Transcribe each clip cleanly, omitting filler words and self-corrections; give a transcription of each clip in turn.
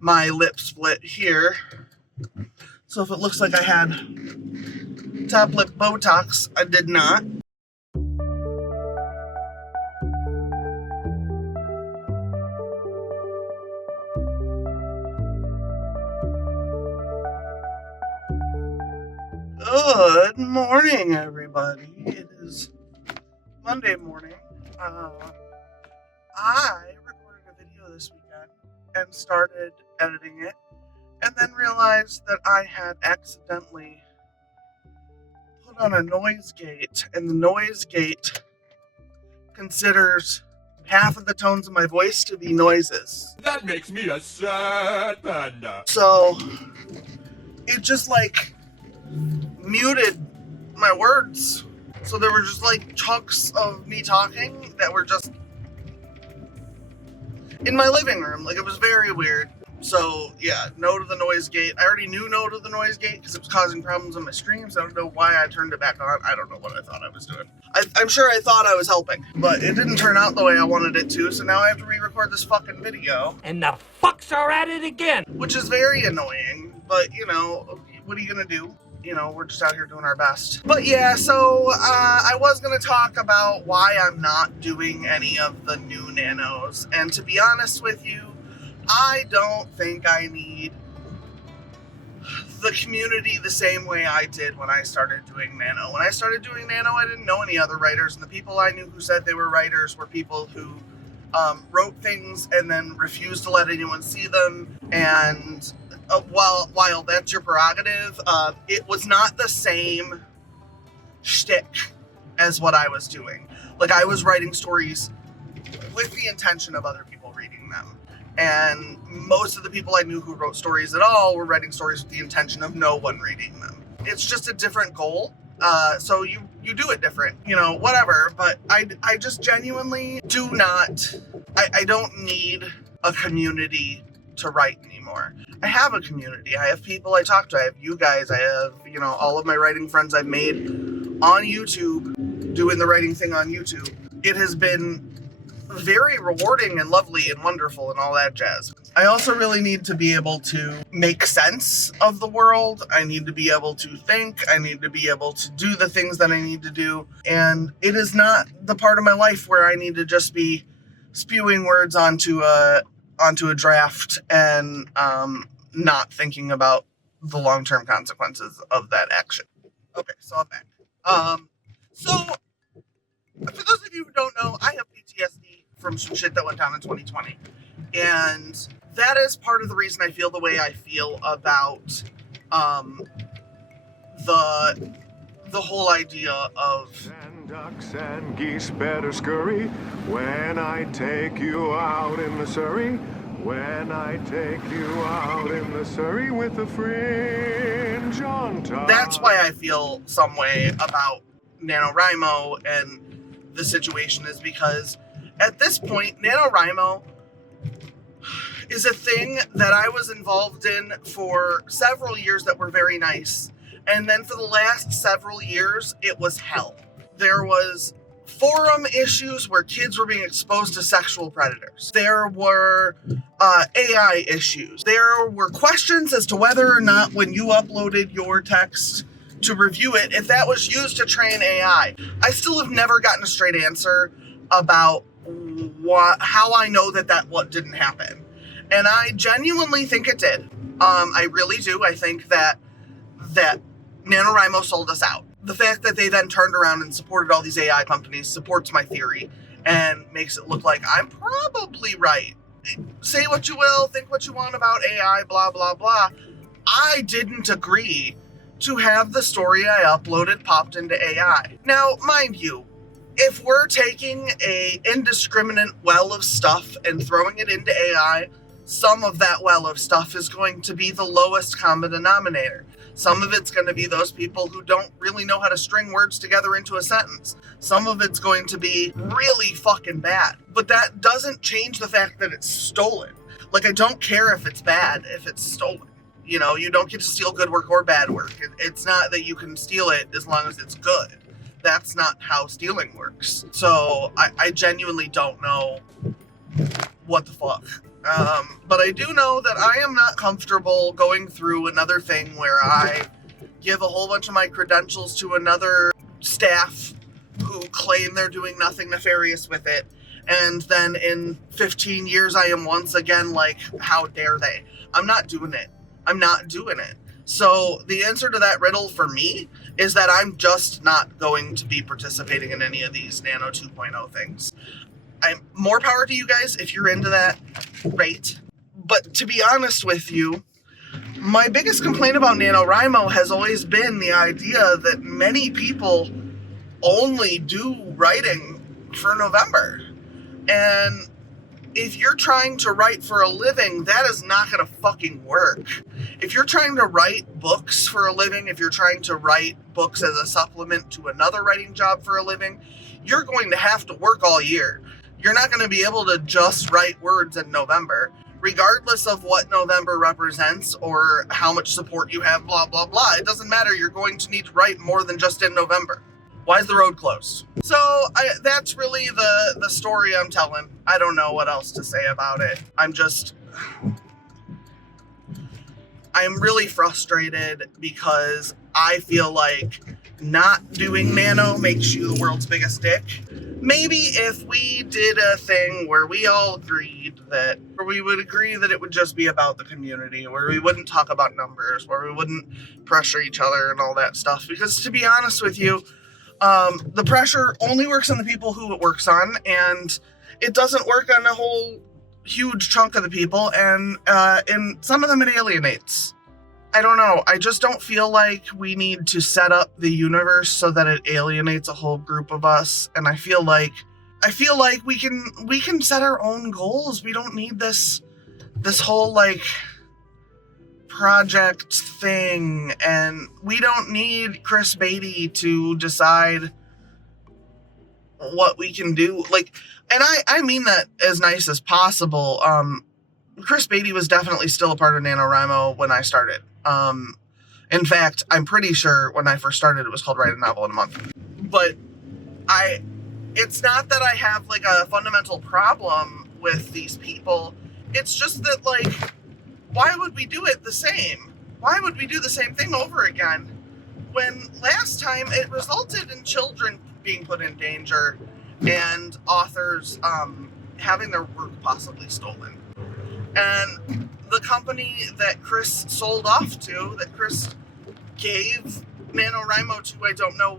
my lip split here. So if it looks like I had top lip Botox, I did not. Good morning, everybody. It is Monday morning. I recorded a video this weekend and started editing it, and then realized that I had accidentally put on a noise gate, and the noise gate considers half of the tones of my voice to be noises. That makes me a sad panda. So it just like muted my words. So there were just like chunks of me talking that were just in my living room. Like, it was very weird. So yeah, no to the noise gate. I already knew no to the noise gate because it was causing problems on my streams. I don't know why I turned it back on. I don't know what I thought I was doing. I'm sure I thought I was helping, but it didn't turn out the way I wanted it to. So now I have to re-record this fucking video. And the fucks are at it again. Which is very annoying, but you know, what are you gonna do? You know, we're just out here doing our best. But yeah, so I was going to talk about why I'm not doing any of the new nanos. And to be honest with you, I don't think I need the community the same way I did when I started doing nano. When I started doing nano, I didn't know any other writers. And the people I knew who said they were writers were people who wrote things and then refused to let anyone see them. And while that's your prerogative, it was not the same shtick as what I was doing. Like, I was writing stories with the intention of other people reading them. And most of the people I knew who wrote stories at all were writing stories with the intention of no one reading them. It's just a different goal. So you do it different, you know, whatever. But I just genuinely do not, I don't need a community to write anymore. I have a community. I have people I talk to. I have you guys. I have, you know, all of my writing friends I've made on YouTube, doing the writing thing on YouTube. It has been very rewarding and lovely and wonderful and all that jazz. I also really need to be able to make sense of the world. I need to be able to think. I need to be able to do the things that I need to do. And it is not the part of my life where I need to just be spewing words onto a draft and not thinking about the long-term consequences of that action. Okay, so I'm back. So for those of you who don't know, I have PTSD from some shit that went down in 2020. And that is part of the reason I feel the way I feel about the whole idea of And ducks and geese better scurry when I take you out in the Surrey. When I take you out in the Surrey with the fringe on top. That's why I feel some way about NaNoWriMo and the situation, is because at this point, NaNoWriMo is a thing that I was involved in for several years that were very nice. And then for the last several years, it was hell. There was forum issues where kids were being exposed to sexual predators. There were AI issues. There were questions as to whether or not when you uploaded your text to review it, if that was used to train AI. I still have never gotten a straight answer about how I know that what didn't happen. And I genuinely think it did. I really do. I think that NaNoWriMo sold us out. The fact that they then turned around and supported all these AI companies supports my theory and makes it look like I'm probably right. Say what you will, think what you want about AI, blah, blah, blah. I didn't agree to have the story I uploaded popped into AI. Now, mind you, if we're taking a indiscriminate well of stuff and throwing it into AI, some of that well of stuff is going to be the lowest common denominator. Some of it's going to be those people who don't really know how to string words together into a sentence. Some of it's going to be really fucking bad. But that doesn't change the fact that it's stolen. Like, I don't care if it's bad, if it's stolen. You know, you don't get to steal good work or bad work. It's not that you can steal it as long as it's good. That's not how stealing works. So I genuinely don't know what the fuck But I do know that I am not comfortable going through another thing where I give a whole bunch of my credentials to another staff who claim they're doing nothing nefarious with it. And then in 15 years, I am once again like, how dare they? I'm not doing it. I'm not doing it. So the answer to that riddle for me is that I'm just not going to be participating in any of these Nano 2.0 things. I'm more power to you guys. If you're into that, great. But to be honest with you, my biggest complaint about NaNoWriMo has always been the idea that many people only do writing for November. And if you're trying to write for a living, that is not going to fucking work. If you're trying to write books for a living, if you're trying to write books as a supplement to another writing job for a living, you're going to have to work all year. You're not going to be able to just write words in November, regardless of what November represents or how much support you have, blah, blah, blah. It doesn't matter. You're going to need to write more than just in November. Why is the road closed? So that's really the story I'm telling. I don't know what else to say about it. I'm really frustrated because I feel like not doing Nano makes you the world's biggest dick. Maybe if we did a thing where we all agreed that, or we would agree that it would just be about the community, where we wouldn't talk about numbers, where we wouldn't pressure each other and all that stuff. Because to be honest with you, the pressure only works on the people who it works on, and it doesn't work on a whole huge chunk of the people, and some of them it alienates. I don't know. I just don't feel like we need to set up the universe so that it alienates a whole group of us. And I feel like we can set our own goals. We don't need this whole like project thing, and we don't need Chris Beatty to decide what we can do. Like, and I mean that as nice as possible. Chris Beatty was definitely still a part of NaNoWriMo when I started. In fact, I'm pretty sure when I first started, it was called Write a Novel in a Month. But it's not that I have like a fundamental problem with these people. It's just that, like, why would we do it the same? Why would we do the same thing over again when last time it resulted in children being put in danger and authors having their work possibly stolen? And the company that Chris sold off to, that Chris gave NaNoWriMo to, I don't know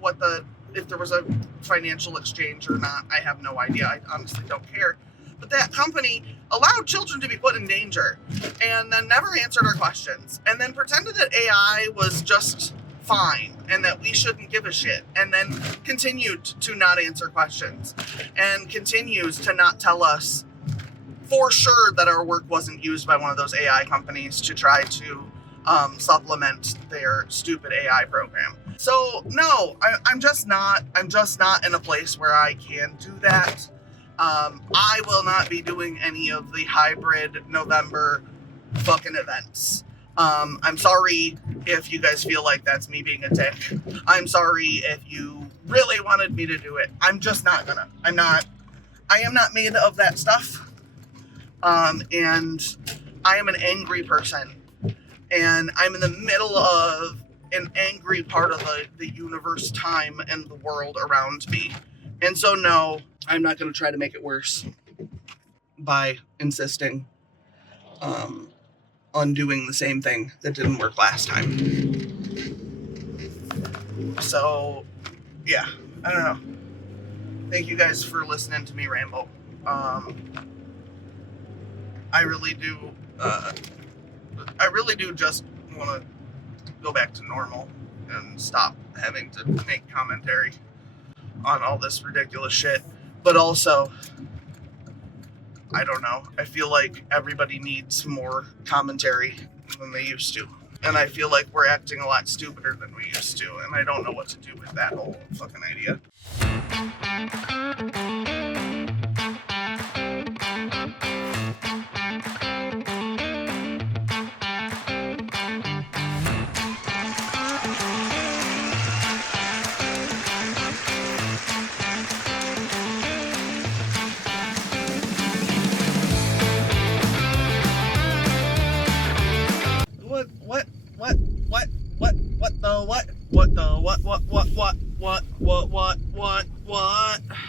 if there was a financial exchange or not. I have no idea. I honestly don't care. But that company allowed children to be put in danger and then never answered our questions, and then pretended that AI was just fine and that we shouldn't give a shit, and then continued to not answer questions and continues to not tell us for sure that our work wasn't used by one of those AI companies to try to supplement their stupid AI program. So no, I'm just not in a place where I can do that. I will not be doing any of the hybrid November fucking events. I'm sorry if you guys feel like that's me being a dick. I'm sorry if you really wanted me to do it. I'm just not gonna. I am not made of that stuff. And I am an angry person, and I'm in the middle of an angry part of the universe, time, and the world around me. And so no, I'm not going to try to make it worse by insisting on doing the same thing that didn't work last time. So yeah, I don't know. Thank you guys for listening to me ramble. I really do just want to go back to normal and stop having to make commentary on all this ridiculous shit. But also, I don't know, I feel like everybody needs more commentary than they used to. And I feel like we're acting a lot stupider than we used to, and I don't know what to do with that whole fucking idea. what? What the what?